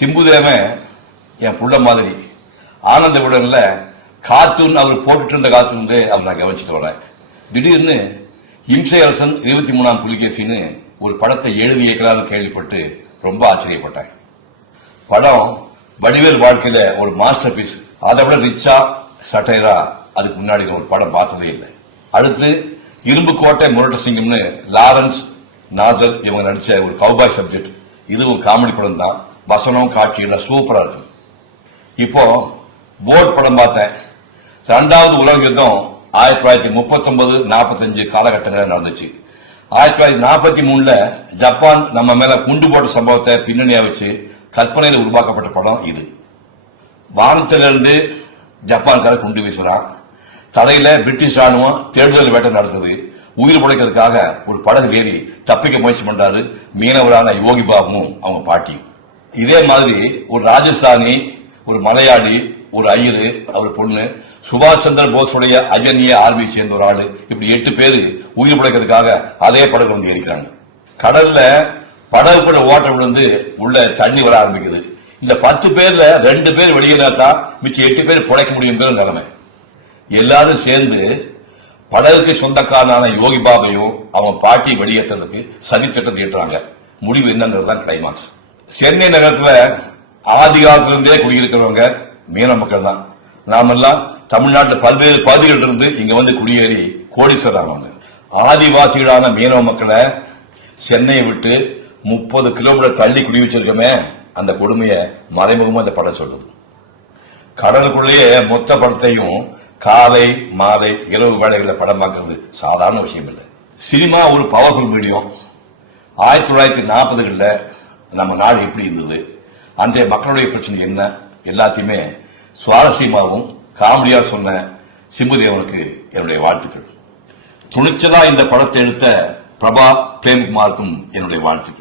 சிம்புதேவன் என் புள்ள மாதிரி. ஆனந்த விடனில் கார்ட்டூன் அவர் போட்டுட்டு இருந்த கார்ட்டூன் அவர் நான் கவனிச்சுட்டு வரேன். திடீர்னு இம்சை அரசன் இருபத்தி மூணாம் புலிகேசின்னு ஒரு படத்தை எழுதி இயக்கலாம்னு கேள்விப்பட்டு ரொம்ப ஆச்சரியப்பட்டேன். படம் வடிவேல் வாழ்க்கையில ஒரு மாஸ்டர் பீஸ் அதை விட ரிச்சா சட்டைரா அதுக்கு முன்னாடி ஒரு படம் பார்த்ததே இல்லை. அடுத்து இரும்பு கோட்டை முரட்ட சிங்கம்னு லாரன்ஸ் நாசர் இவங்க நடிச்ச ஒரு கவுபாய் சப்ஜெக்ட் இதுவும் காமெடி படம் தான் வசனம் காட்சியில் சூப்பராக சூப்பரா இருக்கு. இப்போ போர்ட் படம் பார்த்தேன். ரெண்டாவது உலக யுத்தம் ஆயிரத்தி தொள்ளாயிரத்தி முப்பத்தொன்பது நாற்பத்தஞ்சு காலகட்டங்களில் நடந்துச்சு. ஆயிரத்தி தொள்ளாயிரத்தி நாற்பத்தி மூணுல ஜப்பான் நம்ம மேல குண்டு போட்ட சம்பவத்தை பின்னணியா வச்சு கற்பனையில் உருவாக்கப்பட்ட படம் இது. வானத்திலிருந்து ஜப்பான்கார குண்டு வீசுறான். தடையில பிரிட்டிஷ் ராணுவம் தேடுதல் வேட்டை நடத்துது. உயிர் பிழைக்கிறதுக்காக ஒரு படகு ஏறி தப்பிக்க முயற்சி பண்றாரு மீனவரான யோகி பாபுவும் அவங்க பாட்டியும். இதே மாதிரி ஒரு ராஜஸ்தானி ஒரு மலையாளி ஒரு ஐயரு அவர் பொண்ணு சுபாஷ் சந்திர போஸுடைய அஜனிய ஆர்மியை சேர்ந்த ஒரு ஆளு. இப்படி எட்டு பேரு உயிர் பிழைக்கிறதுக்காக அதே படகு வந்து ஏறிக்கிறாங்க. கடல்ல படகுக்குள்ள ஓட்டம் விழுந்து உள்ள தண்ணி வர ஆரம்பிக்குது. இந்த பத்து பேர்ல ரெண்டு பேர் வெளியேறா தான் மிச்சம் எட்டு பேர் பிழைக்க முடியும் நிலைமை. எல்லாரும் சேர்ந்து படகுக்கு சொந்தக்காரனான யோகி பாபையும் அவன் பாட்டி வெளியேற்றுறதுக்கு சதி திட்டம் தீட்டுறாங்க முடிவு என்னங்கிறது தான் கிளைமாக்ஸ் சென்னை நகரத்துல ஆதி காலத்திலிருந்தே குடியிருக்கிறவங்க மீன மக்கள் தான் நாமெல்லாம் தமிழ்நாட்டில் பல்வேறு பகுதிகளில் இருந்து இங்க வந்து குடியேறி கோடீஸ்வரர் ஆதிவாசிகளான மீனவ மக்களை சென்னையை விட்டு முப்பது கிலோமீட்டர் தள்ளி குடி வச்சிருக்கோமே அந்த கொடுமையை மறைமுகமா இந்த படம் சொல்லுது. கடலுக்குள்ளேயே மொத்த படத்தையும் காலை மாலை இரவு வேலைகளை படம் சாதாரண விஷயம் இல்லை. சினிமா ஒரு பவர்ஃபுல் மீடியம் ஆயிரத்தி தொள்ளாயிரத்தி நாற்பதுகளில் நம்ம நாடு எப்படி இருந்தது? அன்றைய மக்களுடைய பிரச்சனை என்ன? எல்லாத்தையுமே சுவாரஸ்யமாகவும் காமெடியாக சொன்ன சிம்புதேவனுக்கு என்னுடைய வாழ்த்துக்கள். துணிச்சலா இந்த படத்தை எடுத்த பிரபா பிரேம்குமாருக்கும் என்னுடைய வாழ்த்துக்கள்.